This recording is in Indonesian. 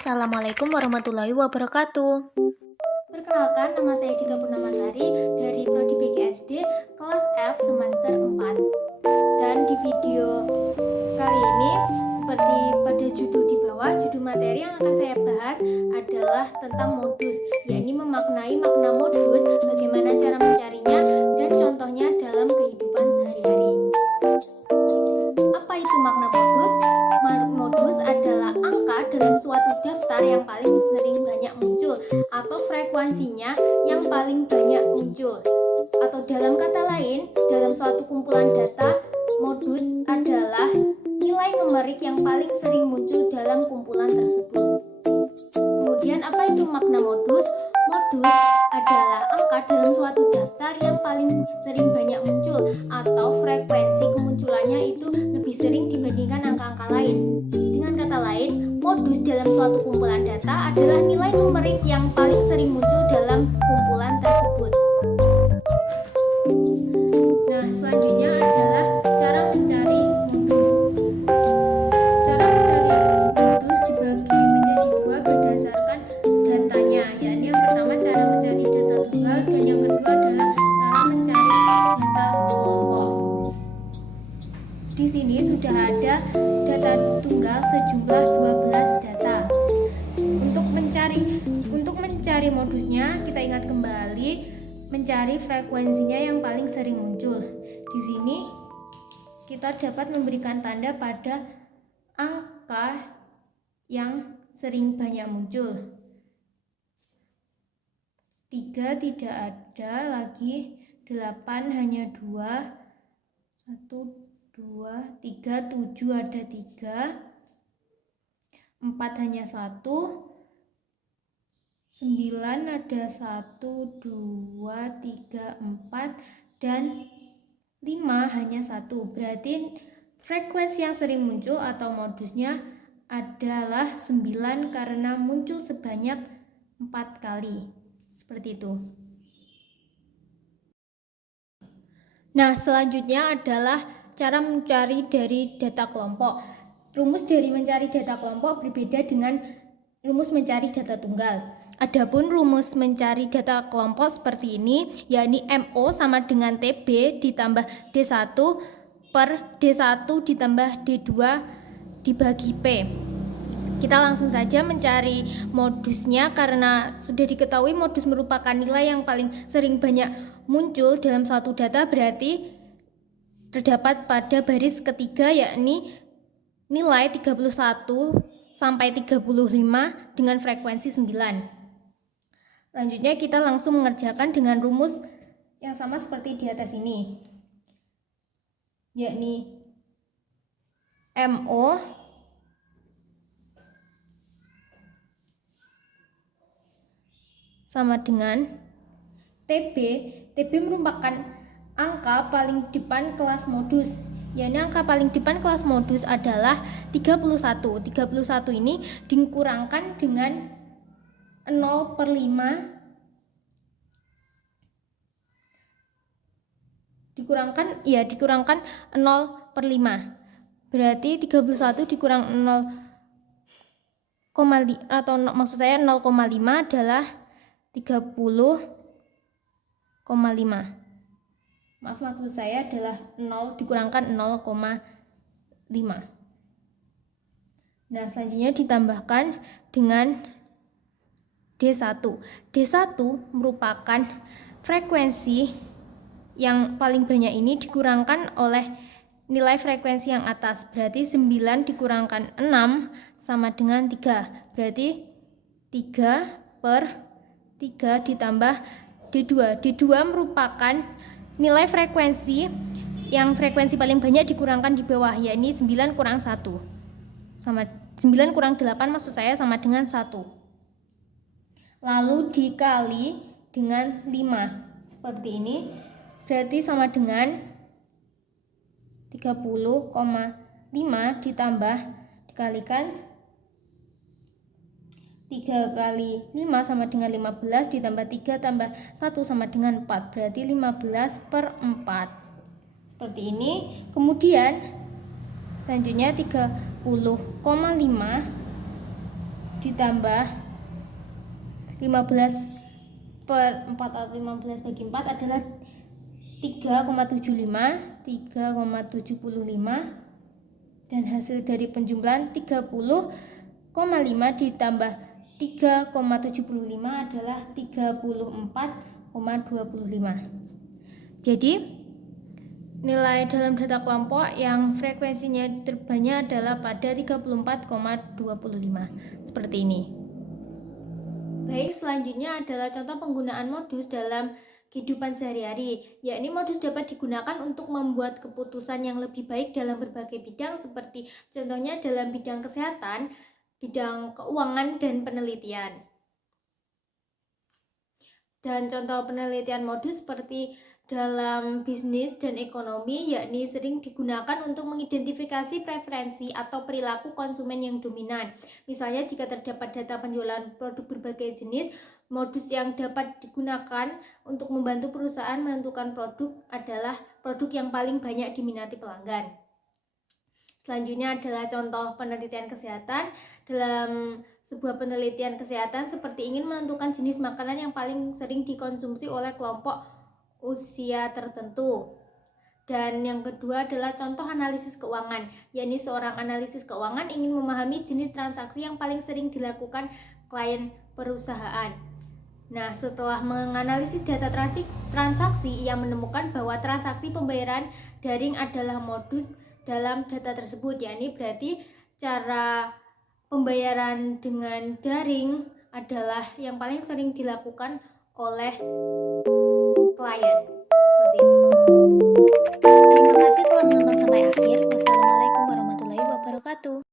Assalamualaikum warahmatullahi wabarakatuh. Perkenalkan, nama saya Dika Purnamasari dari Prodi BGSD kelas F semester 4. Dan di video kali ini, seperti pada judul di bawah, judul materi yang akan saya bahas adalah tentang modus, yakni memaknai makna modus, bagaimana cara mencarinya, dan contohnya dalam kehidupan sehari-hari. Apa itu makna modus? Modus adalah angka dalam suatu daftar yang paling sering banyak muncul atau frekuensinya yang paling banyak muncul. Atau dalam kata lain, dalam suatu kumpulan data, modus adalah nilai numerik yang paling sering muncul dalam kumpulan tersebut. Kemudian apa itu makna modus? Modus adalah angka dalam suatu daftar yang paling sering banyak muncul atau frekuensi kemunculannya itu lebih sering dibandingkan angka-angka lain. Dengan kata lain, modus dalam suatu kumpulan data adalah nilai numerik yang paling sering muncul dalam kumpulan tersebut. Nah, selanjutnya adalah cara mencari modus. Cara mencari modus dibagi menjadi dua berdasarkan datanya, yakni yang pertama cara mencari data tunggal dan yang kedua adalah cara mencari data kelompok. Di sini sudah ada data tunggal sejumlah 12 data. Untuk mencari modusnya, kita ingat kembali mencari frekuensinya yang paling sering muncul. Di sini kita dapat memberikan tanda pada angka yang sering banyak muncul. 3 tidak ada lagi, 8 hanya 2, 1, 2, 3, 7 ada 3, 4 hanya 1, 9 ada 1, 2, 3, 4, dan 5 hanya 1. Berarti frekuensi yang sering muncul atau modusnya adalah 9 karena muncul sebanyak 4 kali. Seperti itu. Nah, selanjutnya adalah cara mencari dari data kelompok. Rumus dari mencari data kelompok berbeda dengan rumus mencari data tunggal. Adapun rumus mencari data kelompok seperti ini, yakni MO sama dengan TB ditambah D1 per D1 ditambah D2 dibagi P. Kita langsung saja mencari modusnya karena sudah diketahui modus merupakan nilai yang paling sering banyak muncul dalam suatu data, berarti terdapat pada baris ketiga, yakni nilai 31 sampai 35 dengan frekuensi 9. Selanjutnya kita langsung mengerjakan dengan rumus yang sama seperti di atas ini, yakni MO sama dengan TB. TB merupakan angka paling depan kelas modus. Yakni angka paling depan kelas modus adalah 31. 31 ini dikurangkan dengan 0 per 5 dikurangkan 0 per 5. Berarti 31 dikurang 0, atau maksud saya 0,5 adalah 30,5. Maaf, maksud saya adalah 0 dikurangkan 0,5. Nah, selanjutnya ditambahkan dengan D1. D1 merupakan frekuensi yang paling banyak ini dikurangkan oleh nilai frekuensi yang atas. Berarti 9 dikurangkan 6 sama dengan 3. Berarti 3 per 3 ditambah D2. D2 merupakan nilai frekuensi yang frekuensi paling banyak dikurangkan di bawah, yakni 9 kurang 1. Sama 9 kurang 8 maksud saya sama dengan 1. Lalu dikali dengan 5. Seperti ini. Berarti sama dengan 30,5 ditambah dikalikan 3 kali 5 sama dengan 15 ditambah 3 tambah 1 sama dengan 4. Berarti 15 per 4. Seperti ini. Kemudian selanjutnya 30,5 ditambah 15 per 4 atau 15 bagi 4 adalah 3,75 dan hasil dari penjumlahan 30,5 ditambah 3,75 adalah 34,25. Jadi nilai dalam data kelompok yang frekuensinya terbanyak adalah pada 34,25 seperti ini. Baik, selanjutnya adalah contoh penggunaan modus dalam kehidupan sehari-hari, yakni modus dapat digunakan untuk membuat keputusan yang lebih baik dalam berbagai bidang seperti contohnya dalam bidang kesehatan, bidang keuangan, dan penelitian. Dan contoh penelitian modus seperti dalam bisnis dan ekonomi, yakni sering digunakan untuk mengidentifikasi preferensi atau perilaku konsumen yang dominan. Misalnya jika terdapat data penjualan produk berbagai jenis, modus yang dapat digunakan untuk membantu perusahaan menentukan produk adalah produk yang paling banyak diminati pelanggan. Selanjutnya adalah contoh penelitian kesehatan. Dalam sebuah penelitian kesehatan seperti ingin menentukan jenis makanan yang paling sering dikonsumsi oleh kelompok usia tertentu. Dan yang kedua adalah contoh analisis keuangan, yakni seorang analisis keuangan ingin memahami jenis transaksi yang paling sering dilakukan klien perusahaan. Nah, setelah menganalisis data transaksi, ia menemukan bahwa transaksi pembayaran daring adalah modus dalam data tersebut, yakni berarti cara pembayaran dengan daring adalah yang paling sering dilakukan oleh klien. Seperti itu. Terima kasih telah menonton sampai akhir. Wassalamualaikum warahmatullahi wabarakatuh.